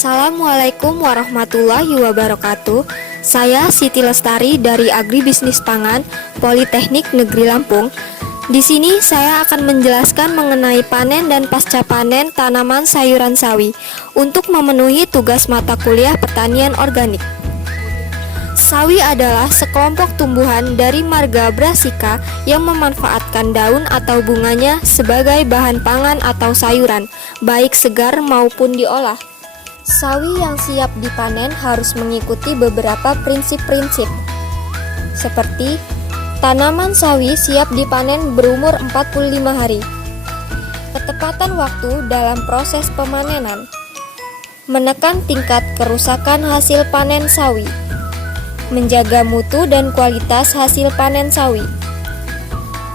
Assalamualaikum warahmatullahi wabarakatuh. Saya Siti Lestari dari Agribisnis Pangan Politeknik Negeri Lampung. Di sini saya akan menjelaskan mengenai panen dan pasca panen tanaman sayuran sawi untuk memenuhi tugas mata kuliah pertanian organik. Sawi adalah sekelompok tumbuhan dari marga Brassica yang memanfaatkan daun atau bunganya sebagai bahan pangan atau sayuran, baik segar maupun diolah. Sawi yang siap dipanen harus mengikuti beberapa prinsip-prinsip, seperti tanaman sawi siap dipanen berumur 45 hari, ketepatan waktu dalam proses pemanenan, menekan tingkat kerusakan hasil panen sawi, menjaga mutu dan kualitas hasil panen sawi,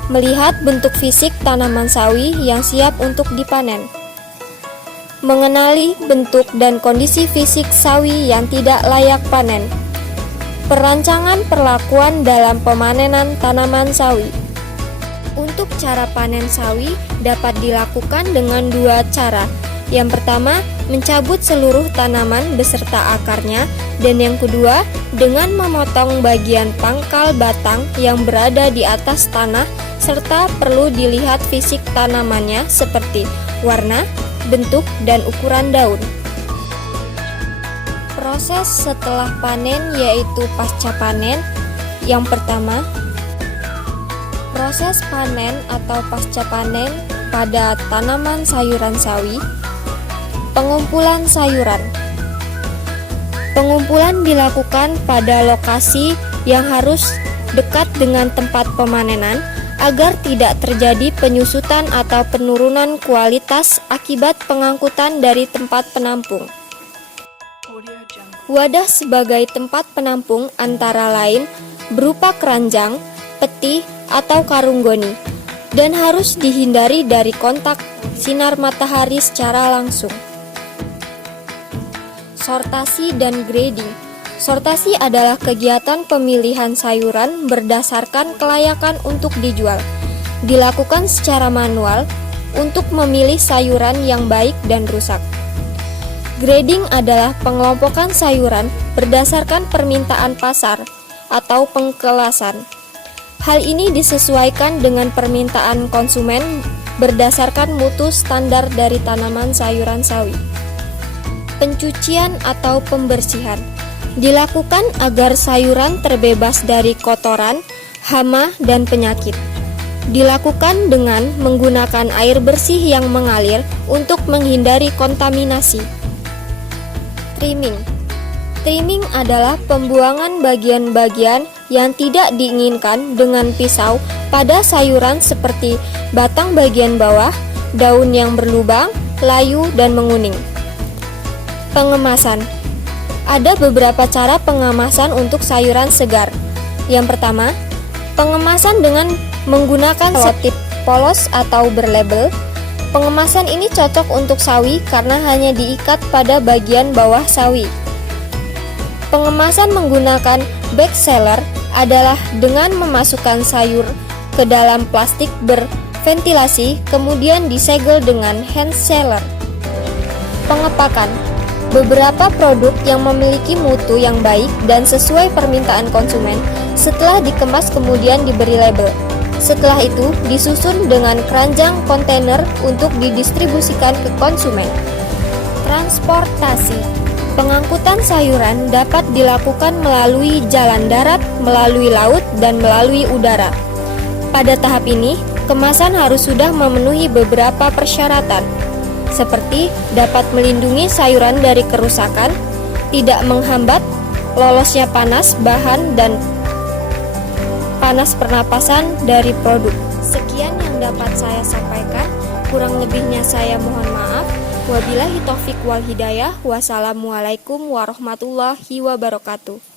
melihat bentuk fisik tanaman sawi yang siap untuk dipanen, mengenali bentuk dan kondisi fisik sawi yang tidak layak panen, perancangan perlakuan dalam pemanenan tanaman sawi. Untuk cara panen sawi dapat dilakukan dengan dua cara. Yang pertama, mencabut seluruh tanaman beserta akarnya, dan yang kedua, dengan memotong bagian pangkal batang yang berada di atas tanah, serta perlu dilihat fisik tanamannya seperti warna, bentuk, dan ukuran daun. Proses setelah panen yaitu pasca panen. Yang pertama, proses panen atau pasca panen pada tanaman sayuran sawi. Pengumpulan sayuran. Pengumpulan dilakukan pada lokasi yang harus dekat dengan tempat pemanenan agar tidak terjadi penyusutan atau penurunan kualitas akibat pengangkutan dari tempat penampung. Wadah sebagai tempat penampung antara lain berupa keranjang, peti, atau karung goni, dan harus dihindari dari kontak sinar matahari secara langsung. Sortasi dan grading. Sortasi adalah kegiatan pemilihan sayuran berdasarkan kelayakan untuk dijual. Dilakukan secara manual untuk memilih sayuran yang baik dan rusak. Grading adalah pengelompokan sayuran berdasarkan permintaan pasar atau pengkelasan. Hal ini disesuaikan dengan permintaan konsumen berdasarkan mutu standar dari tanaman sayuran sawi. Pencucian atau pembersihan dilakukan agar sayuran terbebas dari kotoran, hama, dan penyakit. Dilakukan dengan menggunakan air bersih yang mengalir untuk menghindari kontaminasi. Trimming. Trimming adalah pembuangan bagian-bagian yang tidak diinginkan dengan pisau pada sayuran seperti batang bagian bawah, daun yang berlubang, layu, dan menguning. Pengemasan. Ada beberapa cara pengemasan untuk sayuran segar. Yang pertama, pengemasan dengan menggunakan selotip polos atau berlabel. Pengemasan ini cocok untuk sawi karena hanya diikat pada bagian bawah sawi. Pengemasan menggunakan bag sealer adalah dengan memasukkan sayur ke dalam plastik berventilasi kemudian disegel dengan hand sealer. Pengepakan. Beberapa produk yang memiliki mutu yang baik dan sesuai permintaan konsumen setelah dikemas kemudian diberi label. Setelah itu disusun dengan keranjang kontainer untuk didistribusikan ke konsumen. Transportasi. Pengangkutan sayuran dapat dilakukan melalui jalan darat, melalui laut, dan melalui udara. Pada tahap ini, kemasan harus sudah memenuhi beberapa persyaratan, seperti dapat melindungi sayuran dari kerusakan, tidak menghambat lolosnya panas bahan dan panas pernapasan dari produk. Sekian yang dapat saya sampaikan, kurang lebihnya saya mohon maaf. Wabillahi taufik wal hidayah. Wassalamualaikum warahmatullahi wabarakatuh.